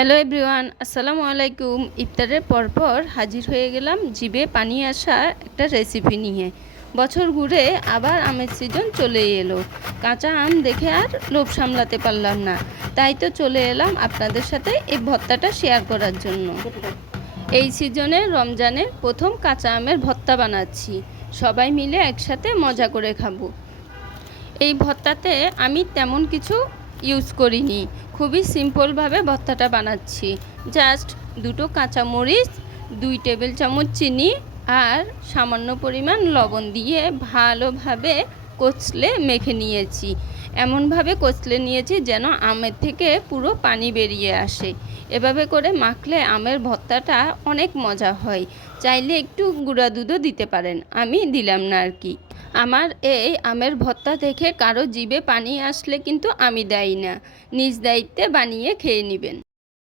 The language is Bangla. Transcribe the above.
হ্যালো এভরিওয়ান, আসসালামু আলাইকুম। ইফতারের পরপর হাজির হয়ে গেলাম জিভে পানি আসা একটা রেসিপি নিয়ে। বছর ঘুরে আবার আমের সিজন চলে এলো। কাঁচা আম দেখে আর লোভ সামলাতে পারলাম না, তাই তো চলে এলাম আপনাদের সাথে এই ভর্তাটা শেয়ার করার জন্য। এই সিজনে রমজানের প্রথম কাঁচা আমের ভর্তা বানাচ্ছি, সবাই মিলে একসাথে মজা করে খাবো। এই ভর্তাতে আমি তেমন কিছু ইউজ করিনি, খুবই সিম্পলভাবে ভর্তাটা বানাচ্ছি। জাস্ট দুটো কাঁচামরিচ, 2 টেবিল চামচ চিনি আর সামান্য পরিমাণ লবণ দিয়ে ভালোভাবে কচলে মেখে নিয়েছি। এমনভাবে কচলে নিয়েছি যেন আমের থেকে পুরো পানি বেরিয়ে আসে। এভাবে করে মাখলে আমের ভর্তাটা অনেক মজা হয়। চাইলে একটু গুঁড়া দুধও দিতে পারেন, আমি দিলাম না আর কি। আমার এই আমের ভর্তা দেখে কারো জিভে পানি আসলে কিন্তু আমি দেই না, নিজ দায়িত্বে বানিয়ে খেয়ে নেবেন।